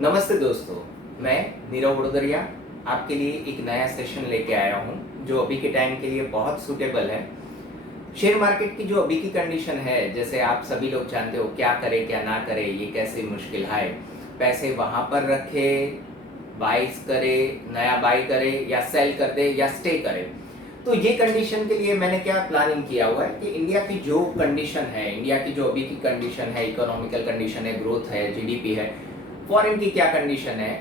नमस्ते दोस्तों, मैं नीरव वडोदरिया आपके लिए एक नया सेशन लेके आया हूँ जो अभी के टाइम के लिए बहुत सूटेबल है। शेयर मार्केट की जो अभी की कंडीशन है, जैसे आप सभी लोग जानते हो, क्या करें क्या ना करें, ये कैसे मुश्किल है। पैसे वहाँ पर रखे, बाइस करे, नया बाई करे या सेल कर दे या स्टे करे। तो ये कंडीशन के लिए मैंने क्या प्लानिंग किया हुआ है कि इंडिया की जो कंडीशन है, इंडिया की जो अभी की कंडीशन है, इकोनॉमिकल कंडीशन है, ग्रोथ है, जीडीपी है, फॉरेन की क्या कंडीशन है,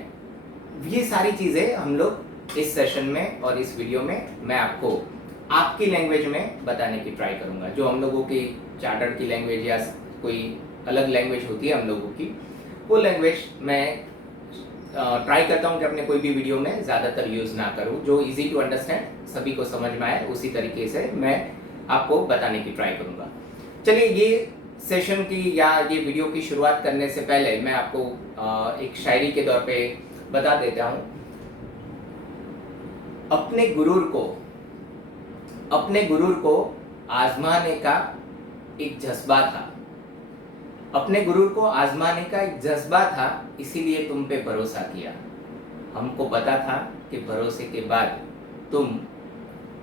ये सारी चीजें हम लोग इस सेशन में और इस वीडियो में मैं आपको आपकी लैंग्वेज में बताने की ट्राई करूंगा। जो हम लोगों की चार्टर की लैंग्वेज या कोई अलग लैंग्वेज होती है हम लोगों की, वो लैंग्वेज मैं ट्राई करता हूँ कि अपने कोई भी वीडियो में ज़्यादातर यूज़ ना करूँ। जो इजी टू अंडरस्टैंड, सभी को समझ में आए, उसी तरीके से मैं आपको बताने की ट्राई करूँगा। चलिए, ये सेशन की या ये वीडियो की शुरुआत करने से पहले मैं आपको एक शायरी के तौर पे बता देता हूँ। अपने गुरूर को आजमाने का एक जज्बा था। अपने गुरूर को आजमाने का एक जज्बा था, इसीलिए तुम पे भरोसा किया। हमको पता था कि भरोसे के बाद तुम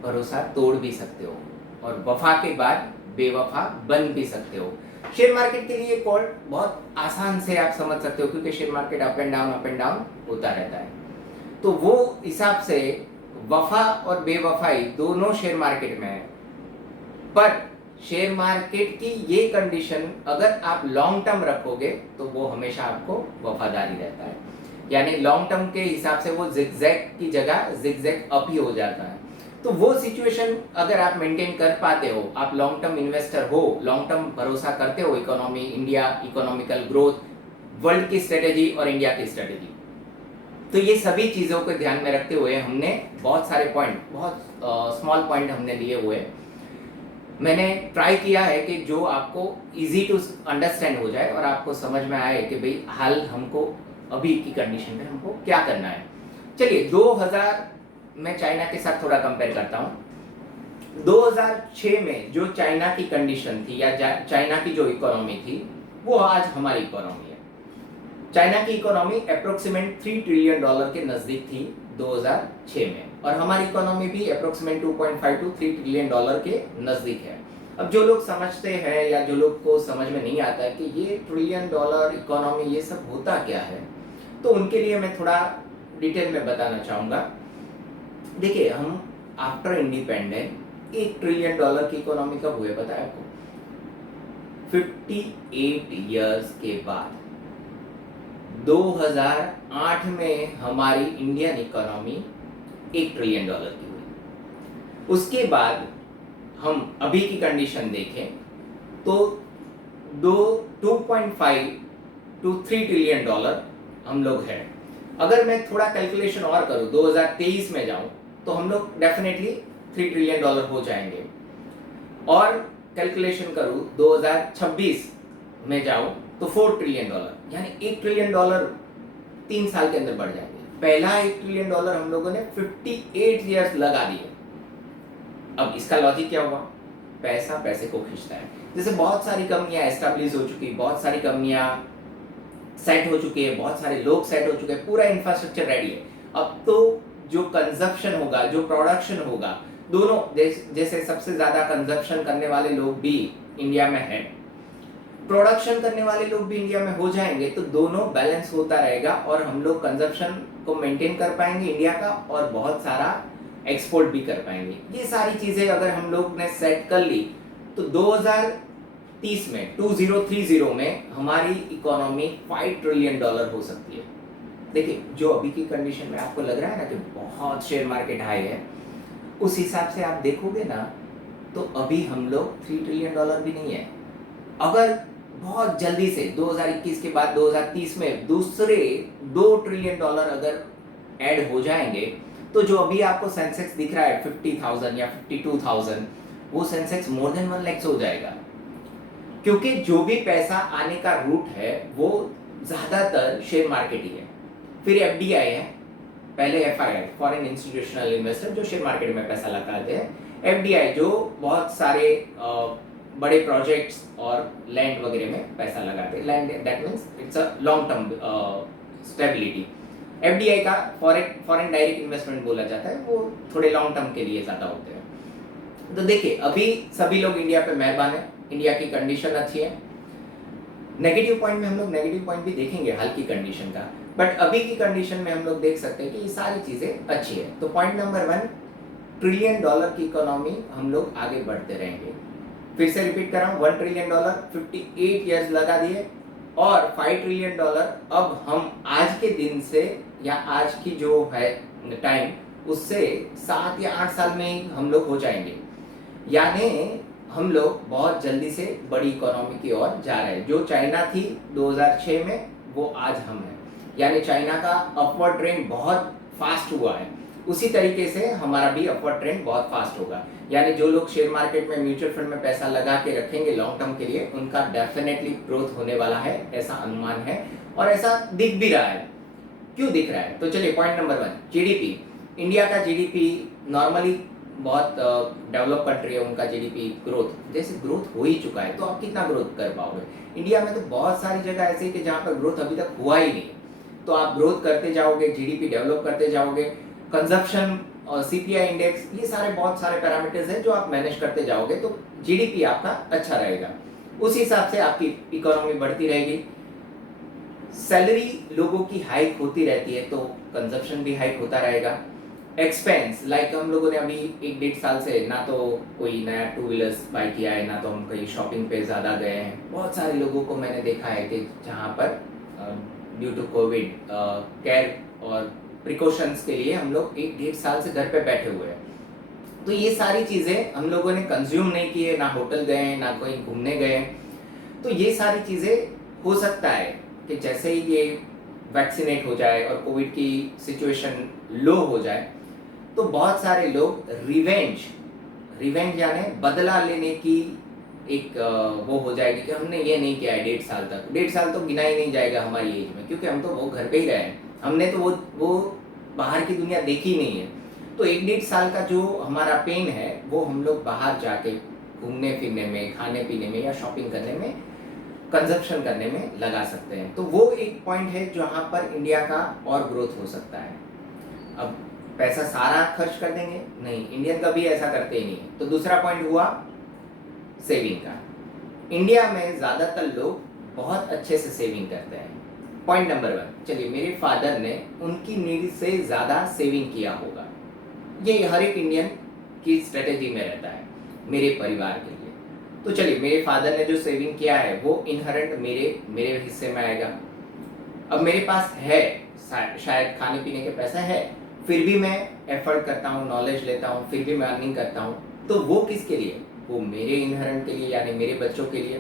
भरोसा तोड़ भी सकते हो और वफा के बाद बेवफा बन भी सकते हो। शेयर मार्केट के लिए कोड बहुत आसान से आप समझ सकते हो, क्योंकि share market up and down होता रहता है। तो वो हिसाब से वफा और बेवफाई दोनों शेयर मार्केट में है। पर शेयर मार्केट की ये कंडीशन अगर आप लॉन्ग टर्म रखोगे तो वो हमेशा आपको वफादारी रहता है। यानी लॉन्ग टर्म के हिसाब से वो जिगजैग की जगह जिगजैग अप ही हो जाता है। तो वो सिचुएशन अगर आप मेंटेन कर पाते हो, आप लॉन्ग टर्म इन्वेस्टर हो, लॉन्ग टर्म भरोसा करते हो, economy, India, economical growth, world की स्ट्रेटेजी और इंडिया की स्ट्रेटेजी, तो ये सभी चीज़ों को ध्यान में रखते हुए हमने बहुत सारे पॉइंट, बहुत स्मॉल पॉइंट हमने लिए हुए। मैंने ट्राई किया है कि जो आपको इजी टू अंडरस्टैंड हो जाए और आपको समझ में आए कि भाई हाल हमको अभी की कंडीशन में हमको क्या करना है। चलिए, 2000 मैं चाइना के साथ थोड़ा कंपेयर करता हूँ। 2006 में जो चाइना की कंडीशन थी या चाइना की जो इकोनॉमी थी, वो आज हमारी इकोनॉमी है। चाइना की इकोनॉमी अप्रोक्सीमेट $3 ट्रिलियन के नजदीक थी 2006 में, और हमारी इकोनॉमी भी अप्रोक्सीमेट 2.5 to 3 ट्रिलियन के नजदीक है। अब जो लोग समझते हैं या जो लोग को समझ में नहीं आता है कि ये ट्रिलियन डॉलर इकोनॉमी ये सब होता क्या है, तो उनके लिए मैं थोड़ा डिटेल में बताना चाहूँगा। देखिए, हम आफ्टर इंडिपेंडेंट $1 ट्रिलियन की इकोनॉमी कब हुए पता है आपको? 58 ईयर्स के बाद 2008 में हमारी इंडियन इकोनॉमी $1 ट्रिलियन की हुई। उसके बाद हम अभी की कंडीशन देखें तो 2.5 to 3 ट्रिलियन हम लोग हैं। अगर मैं थोड़ा कैलकुलेशन और करूं, 2023 में जाऊं तो हम लोग डेफिनेटली $3 ट्रिलियन हो जाएंगे, और कैलकुलेशन करूं 2026 में जाऊं तो $4 ट्रिलियन, यानी $1 ट्रिलियन 3 साल के अंदर बढ़ जाएंगे। पहला $1 ट्रिलियन हम लोगों ने 58 ईयर्स लगा दिए। अब इसका लॉजिक क्या हुआ? पैसा पैसे को खींचता है। जैसे बहुत सारी कंपनियां एस्टैब्लिश हो चुकी, बहुत सारी कंपनियां सेट हो चुकी है, बहुत सारे लोग सेट हो चुके हैं, पूरा इंफ्रास्ट्रक्चर रेडी है। अब तो जो कंजप्शन होगा, जो प्रोडक्शन होगा, दोनों जैसे सबसे ज्यादा कंजप्शन करने वाले लोग भी इंडिया में हैं, प्रोडक्शन करने वाले लोग भी इंडिया में हो जाएंगे, तो दोनों बैलेंस होता रहेगा और हम लोग कंजप्शन को मेंटेन कर पाएंगे इंडिया का, और बहुत सारा एक्सपोर्ट भी कर पाएंगे। ये सारी चीजें अगर हम लोग ने सेट कर ली तो 2030 में 2030 में हमारी इकोनॉमी $5 ट्रिलियन हो सकती है। देखिए, जो अभी की कंडीशन में आपको लग रहा है ना कि बहुत शेयर मार्केट हाई है, उस हिसाब से आप देखोगे ना तो अभी हम लोग $3 ट्रिलियन भी नहीं है। अगर बहुत जल्दी से 2021 के बाद 2030 में दूसरे $2 ट्रिलियन अगर ऐड हो जाएंगे, तो जो अभी आपको सेंसेक्स दिख रहा है 50,000 या 52,000, वो सेंसेक्स मोर देन 1 लाख हो जाएगा। क्योंकि जो भी पैसा आने का रूट है वो ज्यादातर शेयर मार्केट ही है, फिर एफडीआई है, पहले एफआईआई, फॉरेन इंस्टीट्यूशनल इन्वेस्टर, जो शेयर मार्केट में पैसा लगाते हैं, एफडीआई जो बहुत सारे बड़े प्रोजेक्ट्स और लैंड वगैरह में पैसा लगाते हैं। Land that means it's a long term stability. FDI का फॉरेन डायरेक्ट इन्वेस्टमेंट बोला जाता है, वो थोड़े लॉन्ग टर्म के लिए ज़्यादा होते हैं। तो देखिए अभी सभी लोग इंडिया पे मेहरबान है, इंडिया की कंडीशन अच्छी है। नेगेटिव पॉइंट में हम लोग नेगेटिव पॉइंट भी देखेंगे हाल की कंडीशन का, बट अभी की कंडीशन में हम लोग देख सकते हैं कि ये सारी चीज़ें अच्छी है। तो पॉइंट नंबर 1, $1 ट्रिलियन की इकोनॉमी हम लोग आगे बढ़ते रहेंगे। फिर से रिपीट कर रहा हूँ, $1 ट्रिलियन 58 ईयर्स लगा दिए, और $5 ट्रिलियन अब हम आज के दिन से या आज की जो है टाइम उससे 7 या 8 साल में ही हम लोग हो जाएंगे। यानी हम लोग बहुत जल्दी से बड़ी इकोनॉमी की ओर जा रहे हैं। जो चाइना थी 2006 में, वो आज हम हैं। यानी चाइना का अपवर्ड ट्रेंड बहुत फास्ट हुआ है, उसी तरीके से हमारा भी अपवर्ड ट्रेंड बहुत फास्ट होगा। यानी जो लोग शेयर मार्केट में, म्यूचुअल फंड में पैसा लगा के रखेंगे लॉन्ग टर्म के लिए, उनका डेफिनेटली ग्रोथ होने वाला है, ऐसा अनुमान है और ऐसा दिख भी रहा है। क्यों दिख रहा है? तो चलिए पॉइंट नंबर 1, जीडीपी। इंडिया का जीडीपी नॉर्मली बहुत डेवलप कंट्री है, उनका जीडीपी ग्रोथ जैसे ग्रोथ हो ही चुका है, तो आप कितना ग्रोथ कर पाओगे? इंडिया में तो बहुत सारी जगह ऐसी है कि जहाँ पर ग्रोथ अभी तक हुआ ही नहीं। तो आप ग्रोथ करते जाओगे, जीडीपी डेवलप करते जाओगे, कंजप्शन और सीपीआई इंडेक्स, ये सारे बहुत सारे पैरामीटर्स हैं जो आप मैनेज करते जाओगे, तो जीडीपी आपका अच्छा रहेगा। उस हिसाब से आपकी इकोनॉमी बढ़ती रहेगी। सैलरी लोगों की हाइक होती रहती है, तो कंजप्शन भी हाइक होता रहेगा। एक्सपेंस लाइक हम लोगों ने अभी 1-1.5 साल से ना तो कोई नया 2 व्हीलर्स बाई किया है, ना तो हम कहीं शॉपिंग पे ज़्यादा गए हैं। बहुत सारे लोगों को मैंने देखा है कि जहाँ पर ड्यू टू कोविड केयर और प्रिकॉशंस के लिए हम लोग 1-1.5 साल से घर पे बैठे हुए हैं। तो ये सारी चीज़ें हम लोगों ने कंज्यूम नहीं की है, ना होटल गए हैं, ना कहीं घूमने गए हैं। तो ये सारी चीज़ें हो सकता है कि जैसे ही ये वैक्सीनेट हो जाए और कोविड की सिचुएशन लो हो जाए, तो बहुत सारे लोग रिवेंज यानी बदला लेने की एक वो हो जाएगी कि हमने ये नहीं किया है 1.5 साल तक। 1.5 साल तो गिना ही नहीं जाएगा हमारी एज में, क्योंकि हम तो वो घर पे ही रहे हैं, हमने तो वो बाहर की दुनिया देखी नहीं है। तो 1-1.5 साल का जो हमारा पेन है, वो हम लोग बाहर जाके घूमने फिरने में, खाने पीने में या शॉपिंग करने में, कंजप्शन करने में लगा सकते हैं। तो वो एक पॉइंट है जहाँ पर इंडिया का और ग्रोथ हो सकता है। अब पैसा सारा खर्च कर देंगे? नहीं, इंडियन कभी ऐसा करते ही नहीं। तो दूसरा पॉइंट हुआ सेविंग का। इंडिया में ज़्यादातर लोग बहुत अच्छे से सेविंग करते हैं। पॉइंट नंबर 1, चलिए मेरे फादर ने उनकी नीड से ज़्यादा सेविंग किया होगा। ये हर एक इंडियन की स्ट्रेटेजी में रहता है मेरे परिवार के लिए। तो चलिए मेरे फादर ने जो सेविंग किया है वो इनहेरेंट मेरे हिस्से में आएगा। अब मेरे पास है शायद खाने पीने के पैसा है, फिर भी मैं एफर्ट करता हूँ, नॉलेज लेता हूँ, फिर भी मैं अर्निंग करता हूँ। तो वो किसके लिए? वो मेरे इनहेरेंट के लिए, यानी मेरे बच्चों के लिए।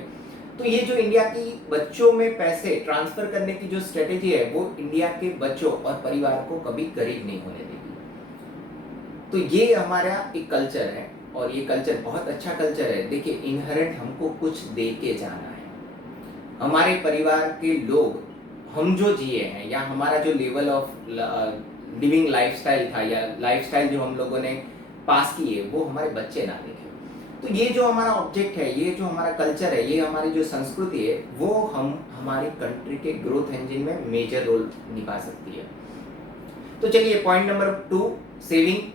तो ये जो इंडिया की बच्चों में पैसे ट्रांसफर करने की जो स्ट्रेटेजी है, वो इंडिया के बच्चों और परिवार को कभी गरीब नहीं होने देगी। तो ये हमारा एक कल्चर है और ये कल्चर बहुत अच्छा कल्चर है। देखिए इनहेरेंट हमको कुछ दे के जाना है। हमारे परिवार के लोग, हम जो जिए हैं या हमारा जो लेवल ऑफ लिविंग लाइफस्टाइल था या लाइफस्टाइल जो हम लोगों ने पास की है, वो हमारे बच्चे ना देखें। तो ये जो हमारा ऑब्जेक्ट है, ये जो हमारा कल्चर है, ये हमारी जो संस्कृति है, वो हमारी कंट्री के ग्रोथ इंजन में मेजर रोल निभा सकती है। तो चलिए पॉइंट नंबर 2, सेविंग।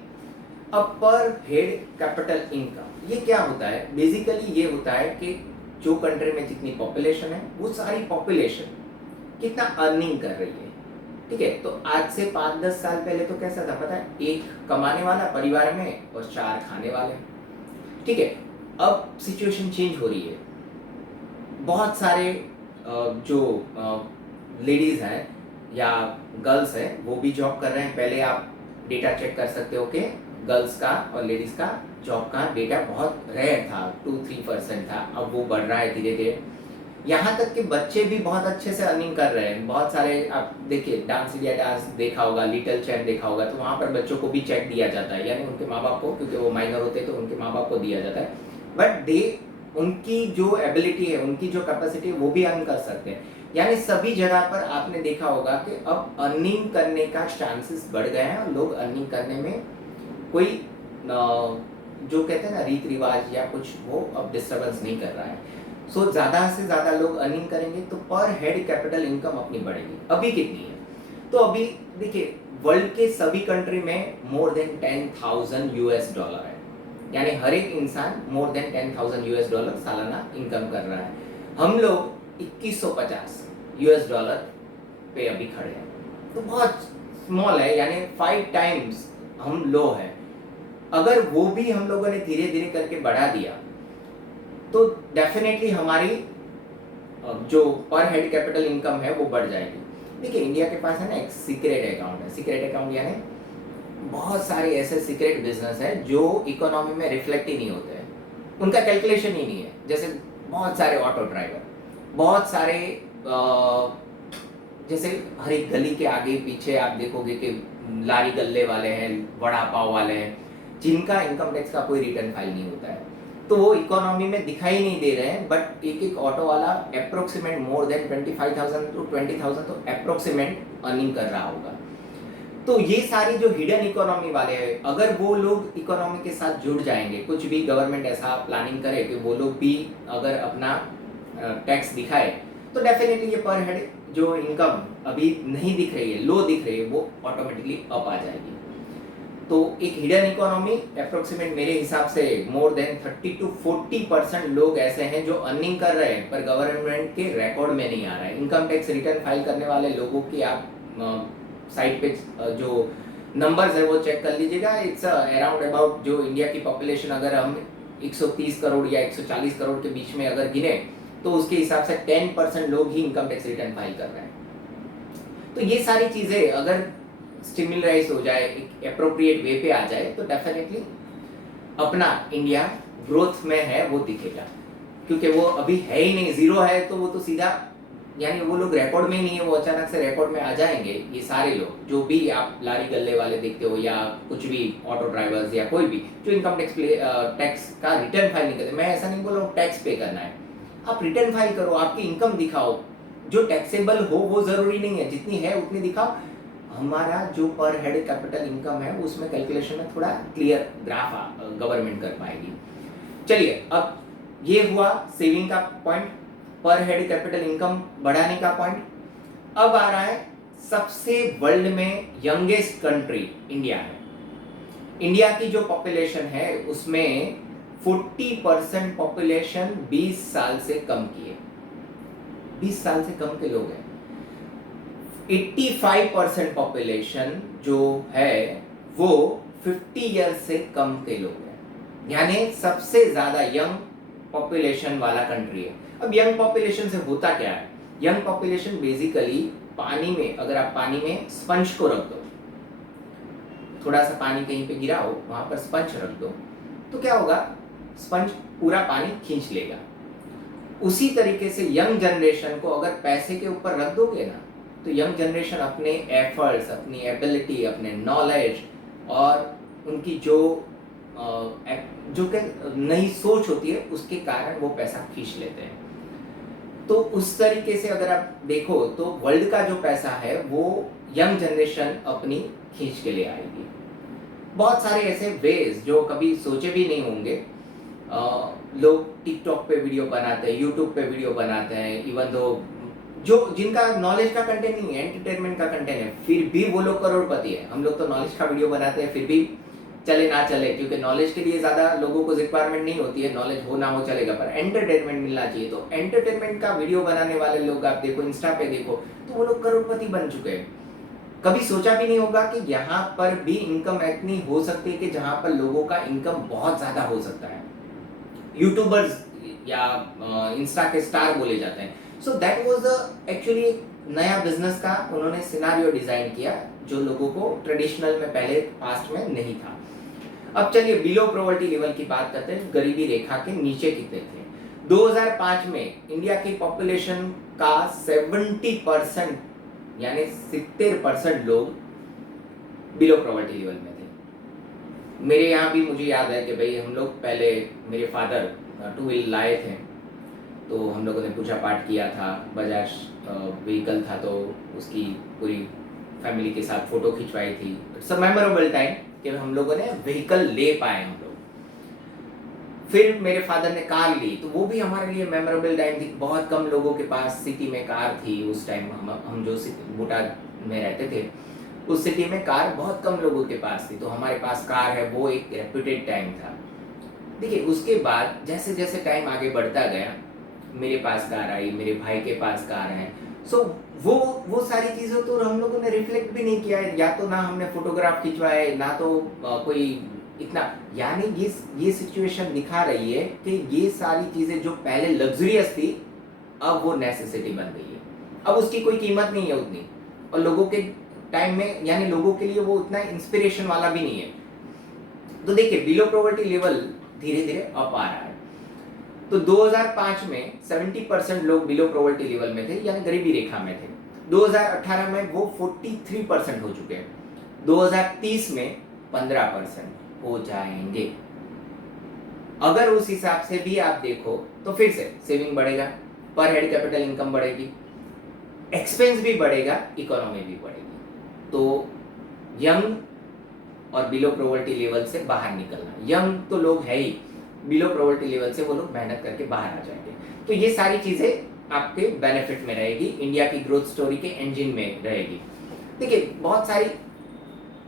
अब पर हेड कैपिटल इनकम, ये क्या होता है? बेसिकली ये होता है कि जो कंट्री में जितनी पॉपुलेशन है, वो सारी पॉपुलेशन कितना अर्निंग कर रही है। ठीक है, तो आज से 5-10 साल पहले तो कैसा था पता है? एक कमाने वाला परिवार में और 4 खाने वाले। ठीक है, अब सिचुएशन चेंज हो रही है। बहुत सारे जो लेडीज हैं या गर्ल्स हैं, वो भी जॉब कर रहे हैं। पहले आप डेटा चेक कर सकते हो कि गर्ल्स का और लेडीज का जॉब का डेटा बहुत रेयर था, 2-3% था, अब वो बढ़ रहा है धीरे धीरे। यहाँ तक कि बच्चे भी बहुत अच्छे से अर्निंग कर रहे हैं। बहुत सारे आप देखिए, डांस इंडिया डांस देखा होगा, लिटिल चैम्प देखा होगा, तो वहाँ पर बच्चों को भी चेक दिया जाता है, यानी उनके माँ बाप को, क्योंकि वो माइनर होते हैं तो उनके माँ बाप को दिया जाता है। बट उनकी जो एबिलिटी है, उनकी जो कैपेसिटी है, वो भी अर्न कर सकते हैं। यानी सभी जगह पर आपने देखा होगा कि अब अर्निंग करने का चांसेस बढ़ गए हैं और लोग अर्निंग करने में कोई जो कहते हैं ना रीत रिवाज या कुछ, वो अब डिस्टर्बेंस नहीं कर रहा है। सो ज़्यादा से ज़्यादा लोग अर्निंग करेंगे तो पर हेड कैपिटल इनकम अपनी बढ़ेगी। अभी कितनी है? तो अभी देखिए वर्ल्ड के सभी कंट्री में मोर देन 10,000 यूएस डॉलर है, यानी हर एक इंसान मोर देन 10,000 यूएस डॉलर सालाना इनकम कर रहा है। हम लोग 2150 यूएस डॉलर पे अभी खड़े हैं, तो बहुत स्मॉल है, यानी 5 टाइम्स हम लो है। अगर वो भी हम लोगों ने धीरे धीरे करके बढ़ा दिया तो डेफिनेटली हमारी जो पर हेड कैपिटल इनकम है वो बढ़ जाएगी। देखिए इंडिया के पास है ना एक सीक्रेट अकाउंट है। सीक्रेट अकाउंट यानी बहुत सारे ऐसे सीक्रेट बिजनेस है जो इकोनॉमी में रिफ्लेक्ट ही नहीं होते हैं, उनका कैलकुलेशन ही नहीं है। जैसे बहुत सारे ऑटो ड्राइवर, बहुत सारे जैसे हर एक गली के आगे पीछे आप देखोगे कि लारी गल्ले वाले हैं, वड़ा पाव वाले हैं, जिनका इनकम टैक्स का कोई रिटर्न फाइल नहीं होता है, तो वो इकोनॉमी में दिखाई नहीं दे रहे हैं। बट एक एक ऑटो वाला अप्रोक्सीमेट मोर देन 25,000 to 20,000 तो अप्रोक्सीमेट अर्निंग कर रहा होगा। तो ये सारी जो हिडन इकोनॉमी वाले हैं, अगर वो लोग इकोनॉमी के साथ जुड़ जाएंगे, कुछ भी गवर्नमेंट ऐसा प्लानिंग करे कि वो लोग भी अगर अपना टैक्स दिखाए, तो डेफिनेटली ये पर हेड जो इनकम अभी नहीं दिख रही है, लो दिख रही है, वो ऑटोमेटिकली अप आ जाएगी। तो एक हिडन इकोनॉमी अप्रोक्सीमेट मेरे हिसाब से मोर देन 30 to 40% लोग ऐसे हैं जो अर्निंग कर रहे हैं पर गवर्नमेंट के रिकॉर्ड में नहीं आ रहा है। इनकम टैक्स रिटर्न फाइल करने वाले लोगों की आप साइट पे जो नंबर्स है वो चेक कर लीजिएगा। इट्स अराउंड अबाउट जो इंडिया की पॉपुलेशन अगर हम 130 करोड़ या 140 करोड़ के बीच में अगर गिने तो उसके हिसाब से 10% लोग ही इनकम टैक्स रिटर्न फाइल कर रहे हैं। तो ये सारी चीजें अगर स्टिमुलाइज हो जाए, एक एप्रोप्रिएट वे पे आ जाए, तो डेफिनेटली अपना इंडिया ग्रोथ में है वो दिखेगा। क्योंकि वो अभी है ही नहीं, जीरो है, तो वो तो सीधा यानी वो लोग रिकॉर्ड में ही नहीं है, वो अचानक से रिकॉर्ड में आ जाएंगे। ये सारे लोग जो भी आप लारी गल्ले वाले देखते हो या कुछ भी ऑटो ड्राइवर्स या कोई भी जो इनकम टैक्स का रिटर्न फाइल नहीं करते, मैं ऐसा नहीं बोल रहा हूँ टैक्स पे करना है, आप रिटर्न फाइल करो, आपकी इनकम दिखाओ, जो टैक्सेबल हो वो जरूरी नहीं है, जितनी है उतनी दिखाओ। हमारा जो पर हेड कैपिटल इनकम है उसमें कैलकुलेशन में थोड़ा क्लियर ग्राफ गवर्नमेंट कर पाएगी। चलिए अब ये हुआ सेविंग का पॉइंट, पर हेड कैपिटल इनकम बढ़ाने का पॉइंट। अब आ रहा है सबसे वर्ल्ड में यंगेस्ट कंट्री इंडिया है। इंडिया की जो पॉपुलेशन है उसमें 40% पॉपुलेशन 20 साल से कम की है, 20 साल से कम के लोग हैं। 85% पॉपुलेशन जो है वो 50 ईयर से कम के लोग हैं, यानी सबसे ज्यादा यंग पॉपुलेशन वाला कंट्री है। अब यंग पॉपुलेशन से होता क्या है? यंग पॉपुलेशन बेसिकली पानी में, अगर आप पानी में स्पंज को रख दो, थोड़ा सा पानी कहीं पे गिरा हो, वहां पर स्पंज रख दो, तो क्या होगा? स्पंज पूरा पानी खींच लेगा। उसी तरीके से यंग जनरेशन को अगर पैसे के ऊपर रख दोगे ना, तो यंग जनरेशन अपने एफर्ट्स, अपनी एबिलिटी, अपने नॉलेज और उनकी जो नई सोच होती है उसके कारण वो पैसा खींच लेते हैं। तो उस तरीके से अगर आप देखो तो वर्ल्ड का जो पैसा है वो यंग जनरेशन अपनी खींच के ले आएगी। बहुत सारे ऐसे वेज जो कभी सोचे भी नहीं होंगे, लोग टिकटॉक पे वीडियो बनाते हैं, यूट्यूब पे वीडियो बनाते हैं, इवन दो जो जिनका नॉलेज का कंटेंट नहीं है, एंटरटेनमेंट का कंटेंट है, फिर भी वो लोग करोड़पति है। हम लोग तो नॉलेज का वीडियो बनाते हैं फिर भी चले ना चले, क्योंकि नॉलेज के लिए ज्यादा लोगों को रिक्वायरमेंट नहीं होती है, नॉलेज हो ना हो चलेगा, पर एंटरटेनमेंट मिलना चाहिए। तो एंटरटेनमेंट का वीडियो बनाने वाले लोग आप देखो, इंस्टा पे देखो, तो वो लोग करोड़पति बन चुके हैं। कभी सोचा भी नहीं होगा कि यहाँ पर भी इनकम इतनी हो सकती है कि जहां पर लोगों का इनकम बहुत ज्यादा हो सकता है। यूट्यूबर्स या इंस्टा के स्टार बोले जाते हैं। सो दैट वाज एक्चुअली नया बिजनेस का उन्होंने सिनारियो डिजाइन किया जो लोगों को ट्रेडिशनल में पहले पास्ट में नहीं था। अब चलिए बिलो पॉवर्टी लेवल की बात करते हैं, गरीबी रेखा के नीचे कितने थे। 2005 में इंडिया की पॉपुलेशन का 70% यानी 70% लोग बिलो पॉवर्टी लेवल में थे। मेरे यहाँ भी मुझे याद है कि भाई हम लोग पहले, मेरे फादर 2 व्हीलर लाए थे तो हम लोगों ने पूजा पाठ किया था, बजाज व्हीकल था तो उसकी पूरी फैमिली के साथ फोटो खिंचवाई थी। इट्स अ मेमोरेबल टाइम कि हम लोगों ने व्हीकल ले पाए हम लोग। फिर मेरे फादर ने कार ली तो वो भी हमारे लिए मेमोरेबल टाइम थी। बहुत कम लोगों के पास सिटी में कार थी उस टाइम। हम जो में रहते थे, उस सिटी में कार बहुत कम लोगों के पास थी, तो हमारे पास कार है वो एक रेप्यूटेड टाइम था। देखिए उसके बाद जैसे जैसे टाइम आगे बढ़ता गया, मेरे पास कार आई, मेरे भाई के पास कार है, सो वो सारी चीज़ों तो हम लोगों ने रिफ्लेक्ट भी नहीं किया है, या तो ना हमने फोटोग्राफ खिंचवाए, ना तो कोई इतना, यानी ये सिचुएशन दिखा रही है कि ये सारी चीज़ें जो पहले लग्जरियस थी अब वो नेसेसिटी बन गई है, अब उसकी कोई कीमत नहीं है उतनी, और लोगों के टाइम में यानी लोगों के लिए वो उतना इंस्पिरेशन वाला भी नहीं है। तो देखिए बिलो पॉवर्टी लेवल धीरे धीरे अप आ रहा है। तो 2005 में 70% लोग बिलो पॉवर्टी लेवल में थे, यानी गरीबी रेखा में थे। 2018 में वो 43% हो चुके हैं। 2030 में 15% हो जाएंगे। अगर उस हिसाब से भी आप देखो तो फिर से सेविंग बढ़ेगा, पर हेड कैपिटल इनकम बढ़ेगी, एक्सपेंस भी बढ़ेगा, इकोनॉमी भी बढ़ेगी। तो यंग और बिलो पॉवर्टी लेवल से बाहर निकलना, यंग तो लोग है ही, बिलो पॉवर्टी लेवल से वो लोग मेहनत करके बाहर आ जाएंगे। तो ये सारी चीजें आपके बेनिफिट में रहेगी, इंडिया की ग्रोथ स्टोरी के इंजन में रहेगी। देखिए बहुत सारी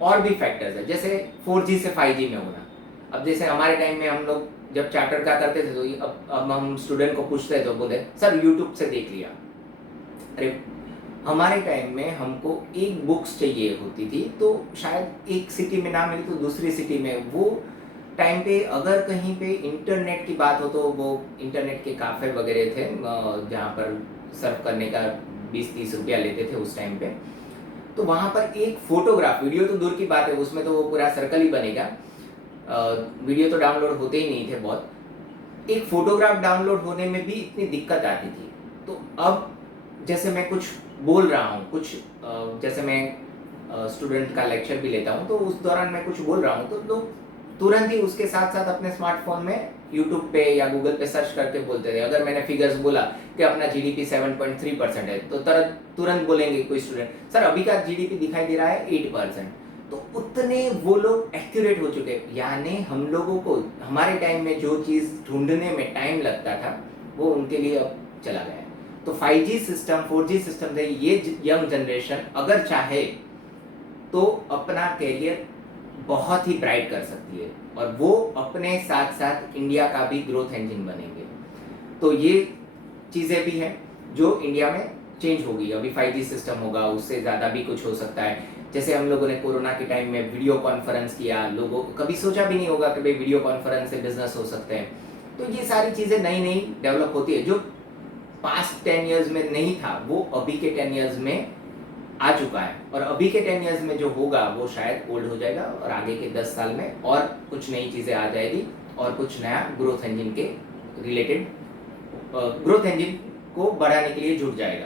और भी फैक्टर्स है, जैसे 4G से 5G में होना। अब जैसे हमारे टाइम में हम लोग जब चार्टर का करते थे तो अब हम स्टूडेंट को पूछते हैं तो बोले सर यूट्यूब से देख लिया। अरे हमारे टाइम में हमको एक बुक्स चाहिए होती थी, तो शायद एक सिटी में ना मिली तो दूसरी सिटी में, वो टाइम पे अगर कहीं पे इंटरनेट की बात हो तो वो इंटरनेट के काफ़े वगैरह थे जहाँ पर सर्फ करने का 20-30 रुपया लेते थे उस टाइम पे। तो वहाँ पर एक फोटोग्राफ, वीडियो तो दूर की बात है, उसमें तो वो पूरा सर्कल ही बनेगा, वीडियो तो डाउनलोड होते ही नहीं थे बहुत, एक फोटोग्राफ डाउनलोड होने में भी इतनी दिक्कत आती थी। तो अब जैसे मैं कुछ बोल रहा हूँ, कुछ जैसे मैं स्टूडेंट का लेक्चर भी लेता हूँ, तो उस दौरान मैं कुछ बोल रहा हूँ तो लोग तुरंत ही उसके साथ साथ अपने स्मार्टफोन में यूट्यूब पे या गूगल पे सर्च करके बोलते थे। अगर मैंने फिगर्स बोला कि अपना जीडीपी 7.3% है, तो तुरंत बोलेंगे कोई स्टूडेंट सर अभी का जीडीपी दिखाई दे रहा है 8%। तो उतने वो लोग एक्यूरेट हो चुके, यानी हम लोगों को हमारे टाइम में जो चीज़ ढूंढने में टाइम लगता था वो उनके लिए अब चला गया है। तो 5G सिस्टम 4G सिस्टम से ये यंग जनरेशन अगर चाहे तो अपना कैरियर बहुत ही ब्राइट कर सकती है, और वो अपने साथ साथ इंडिया का भी ग्रोथ इंजन बनेंगे। तो ये चीज़ें भी हैं जो इंडिया में चेंज होगी। अभी 5G सिस्टम होगा, उससे ज़्यादा भी कुछ हो सकता है। जैसे हम लोगों ने कोरोना के टाइम में वीडियो कॉन्फ्रेंस किया, लोगों को कभी सोचा भी नहीं होगा कि भाई वीडियो कॉन्फ्रेंस से बिजनेस हो सकते हैं। तो ये सारी चीज़ें नई नई डेवलप होती है, जो पास्ट 10 ईयर्स में नहीं था वो अभी के 10 ईयर्स में आ चुका है, और अभी के 10 ईयर्स में जो होगा वो शायद ओल्ड हो जाएगा, और आगे के 10 साल में और कुछ नई चीज़ें आ जाएगी, और कुछ नया ग्रोथ इंजन के रिलेटेड ग्रोथ इंजन को बढ़ाने के लिए जुट जाएगा।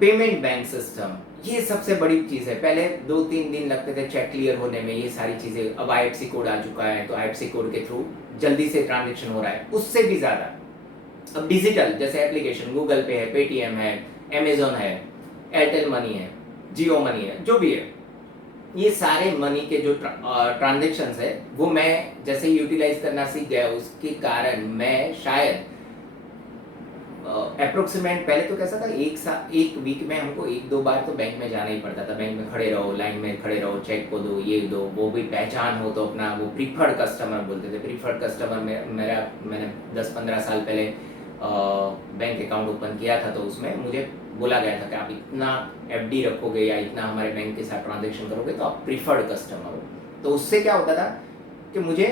पेमेंट बैंक सिस्टम, ये सबसे बड़ी चीज़ है। पहले 2-3 दिन लगते थे चेक क्लियर होने में, ये सारी चीज़ें, अब IFSC कोड आ चुका है, तो IFSC कोड के थ्रू जल्दी से ट्रांजेक्शन हो रहा है। उससे भी ज़्यादा अब डिजिटल जैसे एप्लीकेशन, गूगल पे है, पेटीएम है, अमेजोन है, एयरटेल मनी है, जियो मनी है, जो भी है, ये सारे मनी के जो ट्रांजेक्शन्स है वो मैं जैसे यूटिलाइज करना सीख गया, उसके कारण मैं शायद अप्रोक्सीमेट, पहले तो कैसा था एक वीक में हमको 1-2 बार तो बैंक में जाना ही पड़ता था। बैंक में खड़े रहो, लाइन में खड़े रहो, चेक को दो, ये दो, वो भी पहचान हो तो अपना, वो प्रीफर्ड कस्टमर बोलते थे। प्रीफर्ड कस्टमर में मैंने 10-15 साल पहले बैंक अकाउंट ओपन किया था, तो उसमें मुझे बोला गया था कि आप इतना FD रखोगे या इतना हमारे बैंक के साथ ट्रांजेक्शन करोगे तो आप प्रीफर्ड कस्टमर हो। तो उससे क्या होता था कि मुझे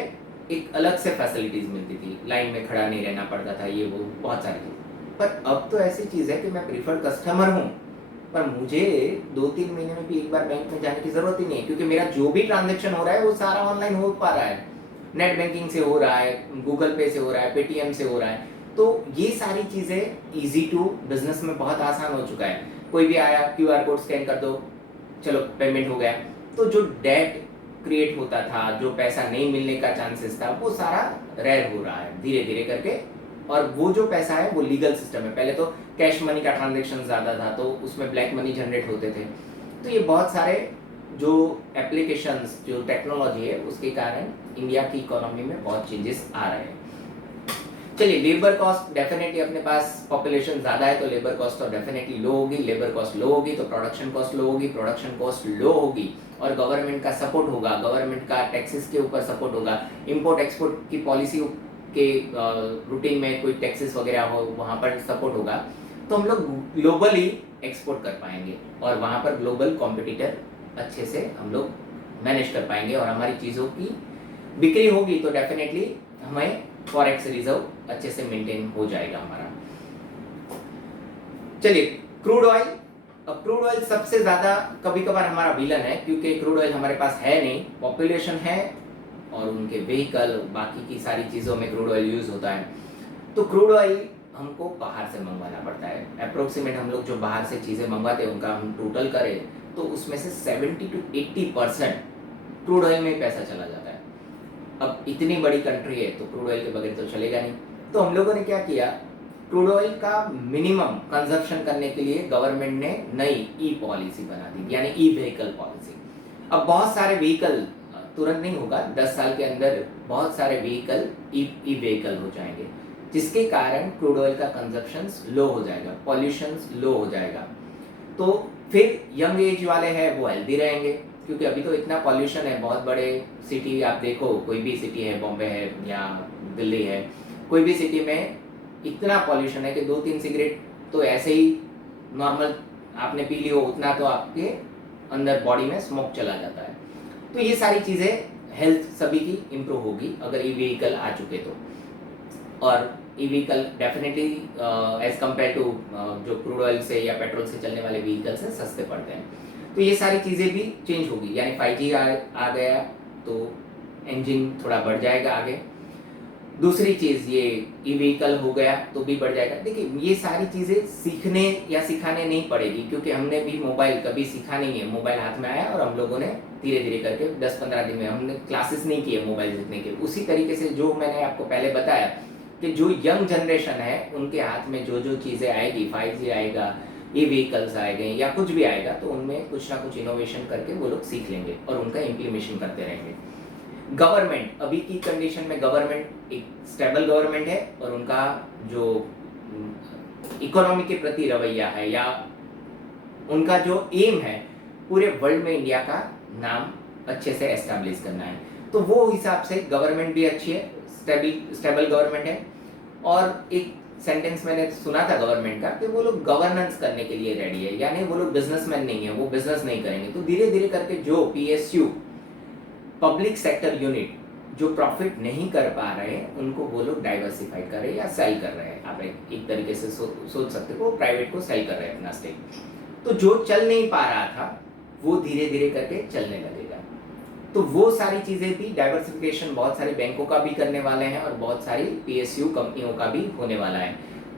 एक अलग से फैसिलिटीज़ मिलती थी, लाइन में खड़ा नहीं रहना पड़ता था, ये वो बहुत सारी चीज़। पर अब तो ऐसी चीज़ है कि मैं प्रीफर्ड कस्टमर हूँ, पर मुझे 2-3 महीने में भी एक बार बैंक में जाने की ज़रूरत ही नहीं है, क्योंकि मेरा जो भी ट्रांजेक्शन हो रहा है वो सारा ऑनलाइन हो पा रहा है, नेट बैंकिंग से हो रहा है, गूगल पे से हो रहा है, पेटीएम से हो रहा है। तो ये सारी चीज़ें ईजी टू बिजनेस में बहुत आसान हो चुका है। कोई भी आया, QR कोड स्कैन कर दो, चलो पेमेंट हो गया। तो जो डेट क्रिएट होता था, जो पैसा नहीं मिलने का चांसेस था, वो सारा रेयर हो रहा है धीरे धीरे करके, और वो जो पैसा है वो लीगल सिस्टम है। पहले तो कैश मनी का ट्रांजेक्शन ज़्यादा था, तो उसमें ब्लैक मनी जनरेट होते थे। तो ये बहुत सारे जो एप्लीकेशंस, जो टेक्नोलॉजी है, उसके कारण इंडिया की इकोनॉमी में बहुत चेंजेस आ रहे हैं। चलिए, लेबर कॉस्ट डेफिनेटली अपने पास पॉपुलेशन ज़्यादा है तो लेबर कॉस्ट तो डेफिनेटली लो होगी, लेबर कॉस्ट लो होगी तो प्रोडक्शन कॉस्ट लो होगी, प्रोडक्शन कॉस्ट लो होगी और गवर्नमेंट का सपोर्ट होगा, गवर्नमेंट का टैक्सेस के ऊपर सपोर्ट होगा, इंपोर्ट एक्सपोर्ट की पॉलिसी के रूटीन में कोई टैक्सेस वगैरह हो वहाँ पर सपोर्ट होगा, तो हम लोग ग्लोबली एक्सपोर्ट कर पाएंगे और वहाँ पर ग्लोबल कॉम्पिटिटर अच्छे से हम लोग मैनेज कर पाएंगे और हमारी चीज़ों की बिक्री होगी तो डेफिनेटली हमें फॉरेक्स रिजर्व अच्छे से मेंटेन हो जाएगा हमारा। चलिए, क्रूड ऑयल। अब क्रूड ऑयल सबसे ज़्यादा कभी कभार हमारा विलन है क्योंकि क्रूड ऑयल हमारे पास है नहीं, पॉपुलेशन है और उनके व्हीकल बाकी की सारी चीज़ों में क्रूड ऑयल यूज़ होता है, तो क्रूड ऑयल हमको बाहर से मंगवाना पड़ता है। अप्रोक्सीमेट हम लोग जो बाहर से चीज़ें मंगवाते हैं उनका हम टोटल करें तो उसमें से 70 to 80% क्रूड ऑयल में ही पैसा चला जाता है। अब इतनी बड़ी कंट्री है तो क्रूड ऑयल के बगैर तो चलेगा नहीं, तो हम लोगों ने क्या किया, क्रूड ऑयल का मिनिमम कंजप्शन करने के लिए गवर्नमेंट ने नई ई पॉलिसी बना दी, यानी ई व्हीकल पॉलिसी। अब बहुत सारे व्हीकल तुरंत नहीं होगा, 10 साल के अंदर बहुत सारे व्हीकल ई व्हीकल हो जाएंगे, जिसके कारण क्रूड ऑयल का कंजप्शन लो हो जाएगा, पॉल्यूशन लो हो जाएगा, तो फिर यंग एज वाले हैं वो हेल्दी रहेंगे क्योंकि अभी तो इतना पॉल्यूशन है। बहुत बड़े सिटी आप देखो, कोई भी सिटी है, बॉम्बे है या दिल्ली है, कोई भी सिटी में इतना पॉल्यूशन है कि 2-3 सिगरेट तो ऐसे ही नॉर्मल आपने पी ली हो उतना तो आपके अंदर बॉडी में स्मोक चला जाता है। तो ये सारी चीज़ें हेल्थ सभी की इम्प्रूव होगी अगर ई व्हीकल आ चुके तो, और e vehicle definitely as compare to जो क्रूड ऑयल से या पेट्रोल से चलने वाले व्हीकल से सस्ते पड़ते हैं। तो ये सारी चीज़ें भी चेंज होगी, यानी 5G आ गया तो इंजन थोड़ा बढ़ जाएगा आगे। दूसरी चीज़ ये ई व्हीकल हो गया तो भी बढ़ जाएगा। देखिए, ये सारी चीज़ें सीखने या सिखाने नहीं पड़ेगी क्योंकि हमने भी मोबाइल कभी सीखा नहीं है, मोबाइल हाथ में आया और हम लोगों ने धीरे धीरे करके 10-15 दिन में हमने क्लासेस नहीं किए मोबाइल सीखने के। उसी तरीके से जो मैंने आपको पहले बताया कि जो यंग जनरेशन है उनके हाथ में जो जो चीज़ें आएगी, 5G आएगा, ई व्हीकल्स आएंगे या कुछ भी आएगा, तो उनमें कुछ ना कुछ इनोवेशन करके वो लोग सीख लेंगे और उनका इम्प्लीमेशन करते रहेंगे। गवर्नमेंट, अभी की कंडीशन में गवर्नमेंट एक स्टेबल गवर्नमेंट है और उनका जो इकोनॉमी के प्रति रवैया है या उनका जो एम है पूरे वर्ल्ड में इंडिया का नाम अच्छे से एस्टैब्लिश करना है, तो वो हिसाब से गवर्नमेंट भी अच्छी है, स्टेबल गवर्नमेंट है। और एक सेंटेंस मैंने सुना था गवर्नमेंट का कि वो लोग गवर्नेंस करने के लिए रेडी है, यानी वो लोग बिजनेसमैन नहीं है, वो बिजनेस नहीं करेंगे। तो धीरे धीरे करके जो PSU पब्लिक सेक्टर यूनिट जो प्रॉफिट नहीं कर पा रहे हैं उनको वो लोग डाइवर्सिफाई कर रहे हैं या सेल कर रहे हैं। आप एक तरीके से सोच सकते हो, प्राइवेट को सेल कर रहे हैं अपना स्टेक। तो जो चल नहीं पा रहा था वो धीरे धीरे करके चलने लगेगा। तो वो सारी चीज़ें भी डाइवर्सिफिकेशन बहुत सारे बैंकों का भी करने वाले हैं और बहुत सारी PSU कंपनियों का भी होने वाला है।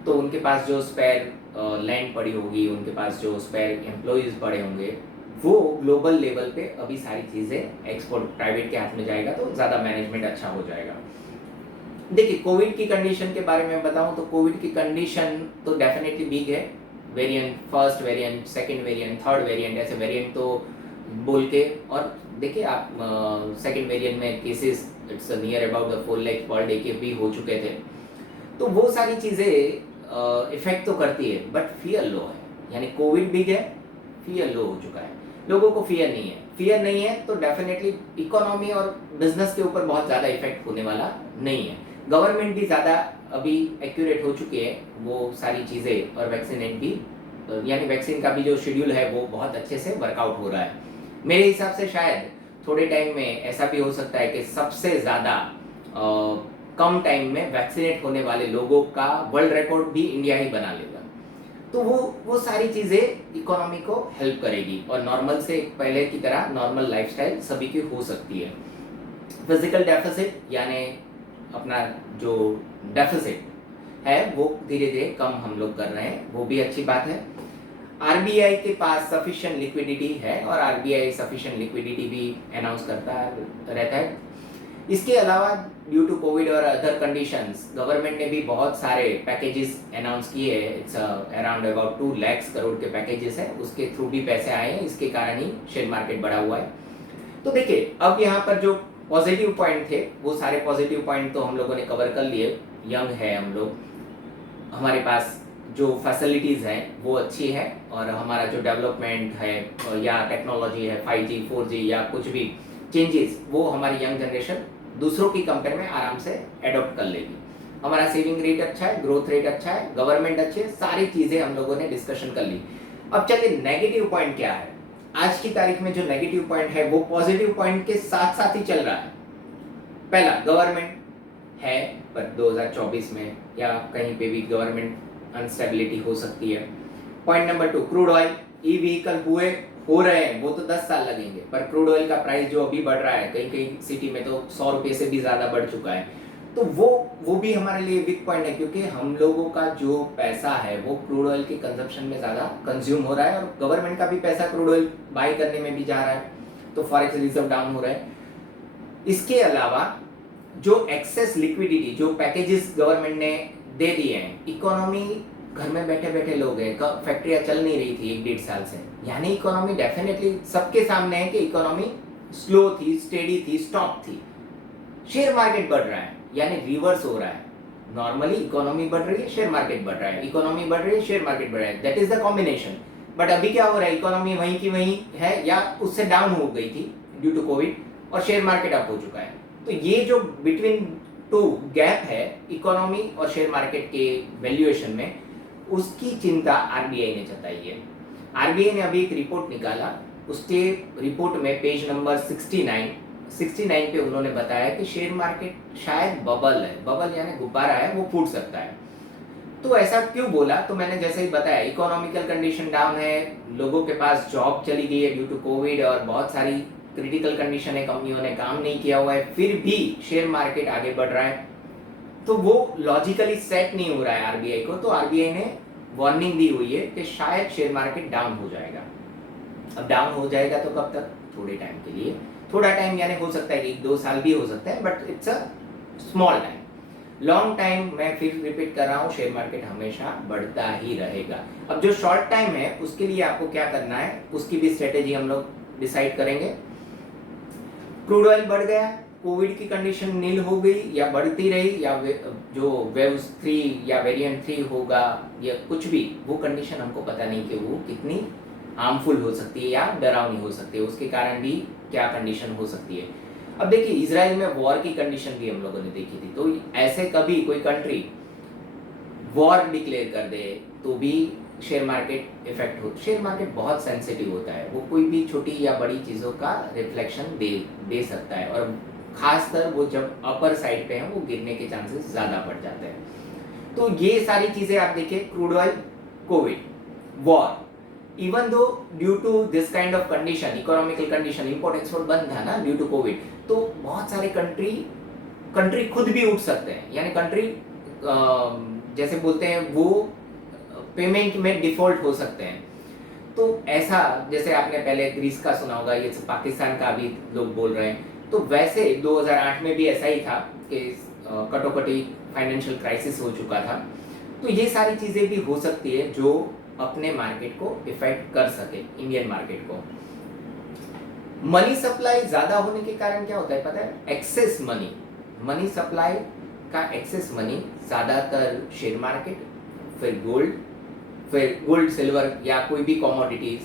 तो उनके पास जो स्पेयर लैंड पड़ी होगी, उनके पास जो स्पेयर एम्प्लॉयज़ पड़े होंगे, वो ग्लोबल लेवल पे अभी सारी चीज़ें एक्सपोर्ट प्राइवेट के हाथ में जाएगा तो ज़्यादा मैनेजमेंट अच्छा हो जाएगा। देखिए, कोविड की कंडीशन के बारे में बताऊं तो कोविड की कंडीशन तो डेफिनेटली बिग है। Variant, first variant, second variant, third variant, ऐसे वेरिएंट तो बोल के, और देखिए आप सेकंड वेरिएंट में cases it's near about the 4 lakh per day के भी हो चुके थे। तो वो सारी चीज़ें इफेक्ट तो करती है, बट फियर लो है, यानी कोविड बिग है, फियर लो हो चुका है, लोगों को फियर नहीं है। फियर नहीं है तो डेफिनेटली इकोनॉमी और बिजनेस के ऊपर बहुत ज़्यादा इफेक्ट होने वाला नहीं है। गवर्नमेंट भी ज़्यादा अभी एक्यूरेट हो चुकी है वो सारी चीज़ें, और वैक्सीनेट भी, यानी वैक्सीन का भी जो शेड्यूल है वो बहुत अच्छे से वर्कआउट हो रहा है। मेरे हिसाब से शायद थोड़े टाइम में ऐसा भी हो सकता है कि सबसे ज़्यादा कम टाइम में वैक्सीनेट होने वाले लोगों का वर्ल्ड रिकॉर्ड भी इंडिया ही बना लेगा। तो वो सारी चीज़ें इकोनॉमी को हेल्प करेगी और नॉर्मल से पहले की तरह नॉर्मल लाइफस्टाइल सभी की हो सकती है। फिजिकल डेफिसिट, यानी अपना जो डेफिसिट है वो धीरे धीरे कम हम लोग कर रहे हैं, वो भी अच्छी बात है। RBI के पास सफिशिएंट लिक्विडिटी है और RBI सफिशिएंट लिक्विडिटी भी अनाउंस करता रहता है। इसके अलावा ड्यू टू कोविड और अदर कंडीशंस गवर्नमेंट ने भी बहुत सारे पैकेजेस अनाउंस किए हैं। It's around about 2 lakh crore के पैकेजेस हैं, उसके थ्रू भी पैसे आए हैं, इसके कारण ही शेयर मार्केट बढ़ा हुआ है। तो देखिए, अब यहाँ पर जो पॉजिटिव पॉइंट थे वो सारे पॉजिटिव पॉइंट तो हम लोगों ने कवर कर लिए। यंग है हम लोग, हमारे पास जो फैसिलिटीज़ हैं वो अच्छी है, और हमारा जो डेवलपमेंट है या टेक्नोलॉजी है 5G 4G या कुछ भी चेंजेस, वो हमारी यंग जनरेशन दूसरों की कंपेयर में आराम से एडॉप्ट कर लेगी। हमारा सेविंग रेट अच्छा है, ग्रोथ रेट अच्छा है, गवर्नमेंट अच्छी है, सारी चीज़ें हम लोगों ने डिस्कशन कर ली। अब चलिए नेगेटिव पॉइंट क्या है। आज की तारीख में जो नेगेटिव पॉइंट है वो पॉजिटिव पॉइंट के साथ साथ ही चल रहा है। पहला, गवर्नमेंट है पर 2024 में या कहीं पे भी गवर्नमेंट अनस्टेबिलिटी हो सकती है। Point number 2, crude oil, e vehicle हो रहे हैं, वो तो 10 साल लगेंगे, पर क्रूड ऑयल का प्राइस जो अभी बढ़ रहा है, कहीं कहीं सिटी में तो 100 रुपये से भी ज़्यादा बढ़ चुका है, तो वो भी हमारे लिए वीक पॉइंट है, क्योंकि हम लोगों का जो पैसा है वो क्रूड ऑयल के कंजप्शन में ज़्यादा कंज्यूम हो रहा है, और गवर्नमेंट का भी पैसा क्रूड ऑयल बाई करने में भी जा रहा है, तो फॉरेक्स रिजर्व डाउन हो रहा है। इसके अलावा जो एक्सेस लिक्विडिटी, जो पैकेजेस गवर्नमेंट ने दे दिए हैं, इकोनॉमी, घर में बैठे बैठे लोग हैं, फैक्ट्रियाँ चल नहीं रही थी 1-1.5 साल से, यानी इकोनॉमी डेफिनेटली सबके सामने है कि इकोनॉमी स्लो थी, स्टेडी थी, स्टॉप थी। शेयर मार्केट बढ़ रहा है, यानी रिवर्स हो रहा है। नॉर्मली इकोनॉमी बढ़ रही है, शेयर मार्केट बढ़ रहा है, इकोनॉमी बढ़ रही है, शेयर मार्केट बढ़ रहा है, that is the combination. But अभी क्या हो रहा है, इकोनॉमी वहीं की वहीं है या उससे डाउन हो गई थी ड्यू टू कोविड, और शेयर मार्केट अप हो चुका है। तो ये जो बिटवीन टू गैप है इकोनॉमी और शेयर मार्केट के वैल्यूएशन में, उसकी चिंता आरबीआई ने जताई है। आरबीआई ने अभी एक रिपोर्ट निकाला, उसके रिपोर्ट में पेज नंबर 69 पे उन्होंने बताया कि शेयर मार्केट शायद बबल है, बबल यानी गुब्बारा है, वो फूट सकता है। तो ऐसा क्यों बोला, तो मैंने जैसे ही बताया, इकोनॉमिकल कंडीशन डाउन है, लोगों के पास जॉब चली गई है ड्यू टू कोविड, और बहुत सारी क्रिटिकल कंडीशन है, कंपनियों ने काम नहीं किया हुआ है, फिर भी शेयर मार्केट आगे बढ़ रहा है, तो वो लॉजिकली सेट नहीं हो रहा है आरबीआई को। तो आरबीआई ने वार्निंग दी हुई है कि शायद शेयर मार्केट डाउन हो जाएगा। अब डाउन हो जाएगा तो कब तक, थोड़े टाइम के लिए, थोड़ा टाइम यानी हो सकता है 1-2 साल भी हो सकता है, but it's a small time. Long time, मैं फिर रिपीट कर रहा हूँ, शेयर मार्केट हमेशा बढ़ता ही रहेगा। अब जो शॉर्ट टाइम है उसके लिए आपको क्या करना है, उसकी भी स्ट्रेटेजी हम लोग डिसाइड करेंगे। क्रूड ऑयल बढ़ गया, कोविड की कंडीशन नील हो गई या बढ़ती रही, या जो वेव 3 या वेरिएंट 3 होगा या कुछ भी, वो कंडीशन हमको पता नहीं कि वो कितनी हार्मफुल हो सकती है या डरावनी हो सकती है, उसके कारण भी क्या कंडीशन हो सकती है। अब देखिए, इजराइल में वॉर की कंडीशन भी हम लोगों ने देखी थी, तो ऐसे कभी कोई कंट्री वॉर डिक्लेयर कर दे तो भी शेयर मार्केट इफेक्ट हो। शेयर मार्केट बहुत सेंसिटिव होता है, वो कोई भी छोटी या बड़ी चीज़ों का रिफ्लेक्शन दे सकता है, और खासकर वो जब अपर साइड पे है वो गिरने के चांसेस ज़्यादा बढ़ जाते हैं। तो ये सारी चीज़ें आप देखिए, crude oil, covid, war, even though due to this kind of condition, economical condition, import export बंद था ना ड्यू टू कोविड, तो बहुत सारे कंट्री खुद भी उठ सकते हैं, यानी कंट्री जैसे बोलते हैं वो पेमेंट में डिफॉल्ट हो सकते हैं। तो ऐसा, जैसे आपने पहले ग्रीस का सुना होगा, ये पाकिस्तान का भी लोग बोल रहे हैं, तो वैसे 2008 में भी ऐसा ही था कि कटोकटी फाइनेंशियल क्राइसिस हो चुका था। तो ये सारी चीज़ें भी हो सकती है जो अपने मार्केट को इफेक्ट कर सके, इंडियन मार्केट को। मनी सप्लाई ज़्यादा होने के कारण क्या होता है पता है, एक्सेस मनी सप्लाई का एक्सेस मनी ज़्यादातर शेयर मार्केट, फिर गोल्ड सिल्वर या कोई भी कमोडिटीज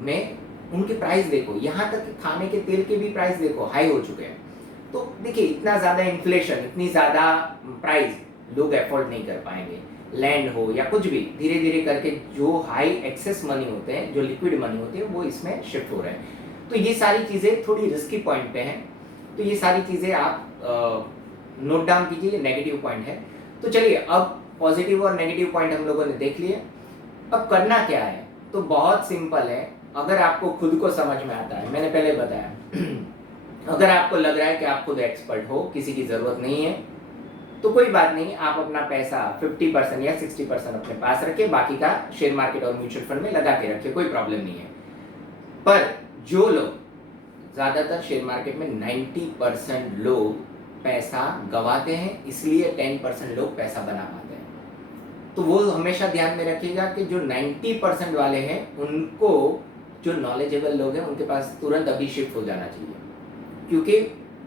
में उनके प्राइस देखो, यहाँ तक कि खाने के तेल के भी प्राइस देखो हाई हो चुके हैं। तो देखिए, इतना ज़्यादा इन्फ्लेशन, इतनी ज़्यादा प्राइस लोग एफोर्ड नहीं कर पाएंगे। लैंड हो या कुछ भी, धीरे धीरे करके जो हाई एक्सेस मनी होते हैं, जो लिक्विड मनी होती है, वो इसमें शिफ्ट हो रहे हैं। तो ये सारी चीज़ें थोड़ी रिस्की पॉइंट पे हैं, तो ये सारी चीज़ें आप नोट डाउन कीजिए, नेगेटिव पॉइंट है। तो चलिए, अब पॉजिटिव और नेगेटिव पॉइंट हम लोगों ने देख लिए। अब करना क्या है, तो बहुत सिंपल है, अगर आपको खुद को समझ में आता है, मैंने पहले बताया अगर आपको लग रहा है कि आप खुद एक्सपर्ट हो, किसी की ज़रूरत नहीं है, तो कोई बात नहीं, आप अपना पैसा 50% या 60% अपने पास रखिए, बाकी का शेयर मार्केट और म्यूचुअल फंड में लगा के रखिए, कोई प्रॉब्लम नहीं है। पर जो लोग, ज़्यादातर शेयर मार्केट में 90% लोग पैसा गंवाते हैं, इसलिए 10% लोग पैसा बना पाते हैं। तो वो हमेशा ध्यान में रखिएगा कि जो 90% वाले हैं, उनको, जो नॉलेजेबल लोग हैं, उनके पास तुरंत अभी शिफ्ट हो जाना चाहिए, क्योंकि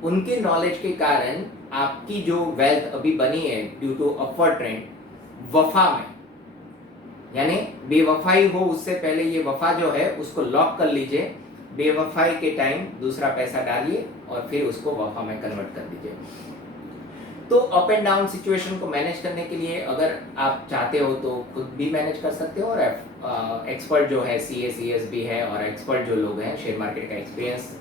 उनके नॉलेज के कारण आपकी जो वेल्थ अभी बनी है ड्यू टू अपवर्ड ट्रेंड, वफा में, यानी बेवफाई हो उससे पहले ये वफा जो है उसको लॉक कर लीजिए। बेवफाई के टाइम दूसरा पैसा डालिए और फिर उसको वफा में कन्वर्ट कर दीजिए। तो अप एंड डाउन सिचुएशन को मैनेज करने के लिए अगर आप चाहते हो तो खुद भी मैनेज कर सकते हो, और एक्सपर्ट जो है सीए सीएसबी है और एक्सपर्ट जो लोग हैं शेयर मार्केट का एक्सपीरियंस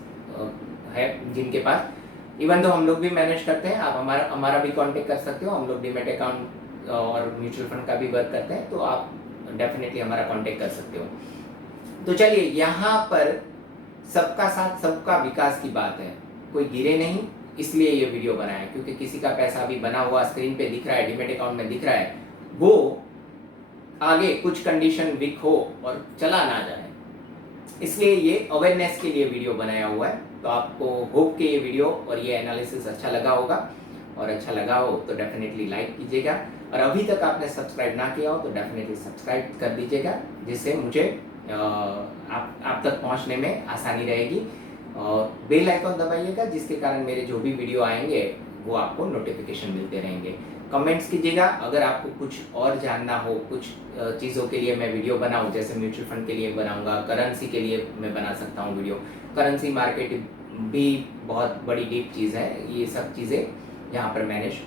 है जिनके पास, इवन तो हम लोग भी मैनेज करते हैं, आप हमारा भी कांटेक्ट कर सकते हो। हम लोग डीमैट अकाउंट और म्यूचुअल फंड का भी वर्क करते हैं, तो आप डेफिनेटली हमारा कांटेक्ट कर सकते हो। तो चलिए, यहाँ पर सबका साथ सबका विकास की बात है, कोई गिरे नहीं, इसलिए ये वीडियो बनाया, क्योंकि किसी का पैसा अभी बना हुआ स्क्रीन पे दिख रहा है, डीमैट अकाउंट में दिख रहा है, वो आगे कुछ कंडीशन वीक हो और चला ना जाए, इसलिए ये अवेयरनेस के लिए वीडियो बनाया हुआ है। तो आपको होप कि ये वीडियो और ये एनालिसिस अच्छा लगा होगा, और अच्छा लगा हो तो डेफिनेटली लाइक कीजिएगा, और अभी तक आपने सब्सक्राइब ना किया हो तो डेफिनेटली सब्सक्राइब कर दीजिएगा, जिससे मुझे आप तक पहुंचने में आसानी रहेगी। और बेल आइकन दबाइएगा, जिसके कारण मेरे जो भी वीडियो आएंगे वो आपको नोटिफिकेशन मिलते रहेंगे। कमेंट्स कीजिएगा अगर आपको कुछ और जानना हो, कुछ चीज़ों के लिए मैं वीडियो बनाऊं, जैसे म्यूचुअल फंड के लिए बनाऊंगा, करेंसी के लिए मैं बना सकता हूं वीडियो। करेंसी मार्केट भी बहुत बड़ी डीप चीज़ है, ये सब चीज़ें यहाँ पर मैनेज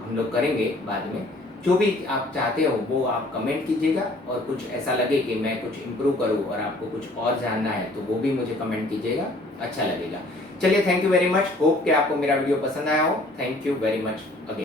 हम लोग करेंगे बाद में। जो भी आप चाहते हो वो आप कमेंट कीजिएगा, और कुछ ऐसा लगे कि मैं कुछ इम्प्रूव करूँ और आपको कुछ और जानना है तो वो भी मुझे कमेंट कीजिएगा, अच्छा लगेगा। चलिए, thank you very much, hope कि आपको मेरा वीडियो पसंद आया हो। Thank you very much again.